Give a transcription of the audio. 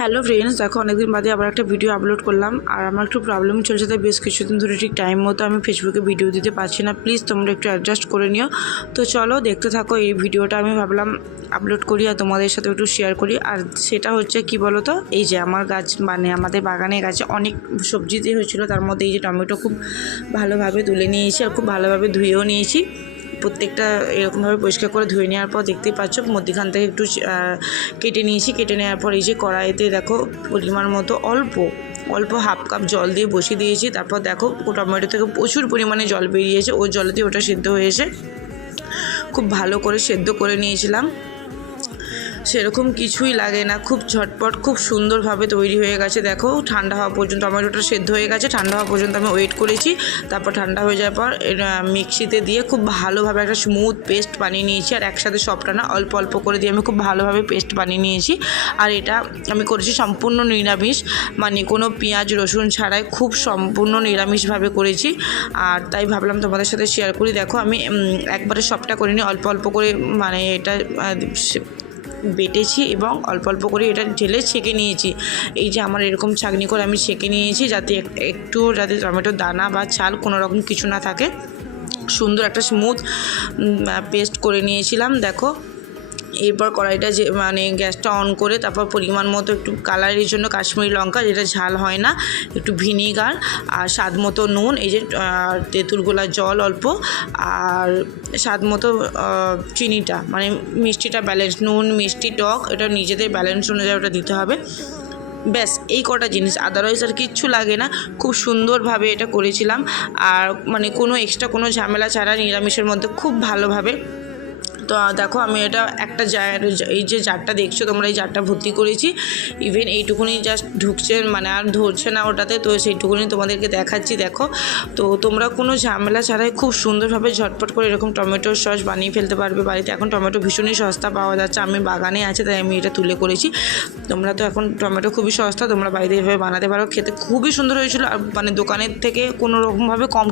Hello friends, দেখো অনেকদিন বাদে আবার একটা ভিডিও আপলোড করলাম। আর আমার একটু প্রবলেম চলছে, তাই বেশ কিছুদিন ধরে ঠিক টাইম মতো আমি ফেসবুকে ভিডিও দিতে পারছি না। প্লিজ তোমরা একটু অ্যাডজাস্ট করে নিও। তো চলো দেখতে থাকো। এই ভিডিওটা আমি ভাবলাম আপলোড করি আর তোমাদের সাথে একটু শেয়ার করি। আর সেটা হচ্ছে কি বলো তো, এই যে আমার গাছ মানে আমাদের বাগানের গাছে অনেক সবজি দিয়ে হয়েছিলো, তার মধ্যে এই যে টমেটো খুব ভালোভাবে তুলে নিয়েছি আর খুব ভালোভাবে ধুয়েও নিয়েছি। প্রত্যেকটা এরকমভাবে পরিষ্কার করে ধুয়ে নেওয়ার পর দেখতেই পাচ্ছ মধ্যখান থেকে একটু কেটে নিয়েছি। কেটে নেওয়ার পর এই যে কড়াইতে দেখো পরিমাণ মতো অল্প হাফ কাপ জল দিয়ে বসিয়ে দিয়েছি। তারপর দেখো টমেটো থেকে প্রচুর পরিমাণে জল বেরিয়েছে, ওই জলেতে ওটা সেদ্ধ হয়েছে। খুব ভালো করে সেদ্ধ করে নিয়েছিলাম। সেরকম কিছুই লাগে না, খুব ঝটপট খুব সুন্দরভাবে তৈরি হয়ে গেছে। দেখো ঠান্ডা হওয়া পর্যন্ত টমেটোটা সেদ্ধ হয়ে গেছে। ঠান্ডা হওয়া পর্যন্ত আমি ওয়েট করেছি। তারপর ঠান্ডা হয়ে যাওয়ার পর মিক্সিতে দিয়ে খুব ভালোভাবে একটা স্মুথ পেস্ট বানিয়ে নিয়েছি। আর একসাথে সবটা না, অল্প অল্প করে দিয়ে আমি খুব ভালোভাবে পেস্ট বানিয়ে নিয়েছি। আর এটা আমি করেছি সম্পূর্ণ নিরামিষ, মানে কোনো পেঁয়াজ রসুন ছাড়াই খুব সম্পূর্ণ নিরামিষভাবে করেছি। আর তাই ভাবলাম তোমাদের সাথে শেয়ার করি। দেখো আমি একবারে সবটা করিনি, অল্প অল্প করে মানে এটা বেটেছি এবং অল্প অল্প করে এটা ঢেলে ছেঁকে নিয়েছি। এই যে আমার এরকম ছাঁকনি করে আমি ছেঁকে নিয়েছি, যাতে যাতে টমেটোর দানা বা ছাল কোনো রকম কিছু না থাকে। সুন্দর একটা স্মুথ পেস্ট করে নিয়েছিলাম। দেখো এরপর কড়াইটা যে মানে গ্যাসটা অন করে তারপর পরিমাণ মতো একটু কালারের জন্য কাশ্মীরি লঙ্কা, যেটা ঝাল হয় না, একটু ভিনিগার আর স্বাদ মতো নুন, এই যে তেঁতুল গোলা জল অল্প, আর স্বাদ মতো চিনিটা, মানে মিষ্টিটা ব্যালেন্স, নুন মিষ্টি টক এটা নিজেদের ব্যালেন্স অনুযায়ী ওটা দিতে হবে। ব্যাস এই কটা জিনিস, আদারওয়াইজ আর কিচ্ছু লাগে না। খুব সুন্দরভাবে এটা করেছিলাম। আর মানে কোনো এক্সট্রা কোনো ঝামেলা ছাড়া নিরামিষের মধ্যে খুব ভালোভাবে। তো দেখো আমি এটা একটা এই যে জারটা দেখছো তোমরা, এই জারটা ভর্তি করেছি। ইভেন এইটুকুনি জাস্ট ঢুকছে, মানে আর ধরছে না ওটাতে, তো সেইটুকুনি তোমাদেরকে দেখাচ্ছি। দেখো তো তোমরা কোনো ঝামেলা ছাড়াই খুব সুন্দরভাবে ঝটপট করে এরকম টমেটোর সস বানিয়ে ফেলতে পারবে বাড়িতে। এখন টমেটো ভীষণই সস্তা পাওয়া যাচ্ছে, আমি বাগানে আছে তাই আমি এটা তুলে করেছি। তোমরা তো এখন টমেটো খুবই সস্তা, তোমরা বাড়িতে এভাবে বানাতে পারো। খেতে খুবই সুন্দর হয়েছিল, আর মানে দোকানের থেকে কোনো রকমভাবে কম